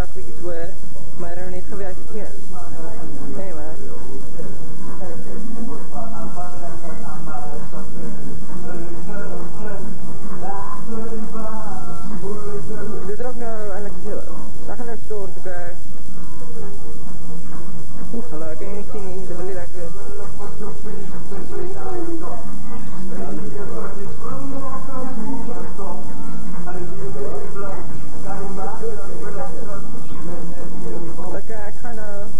graphic due, maar er niet gewerkt. Ja. Anyway. Dit er ook nou eigenlijk heel. Dan gaan we door te kijken. Hallo, kan je niet zien? Dat wil je lekker. Okay, I kind of.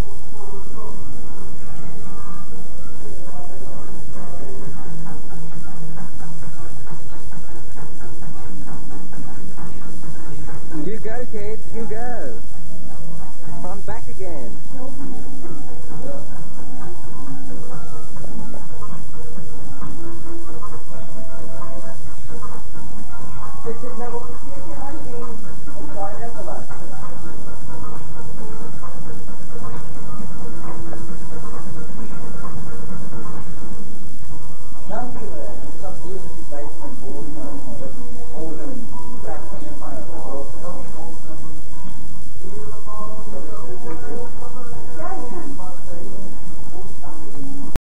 You go, kids, you go. I'm back again. Is dit nou op het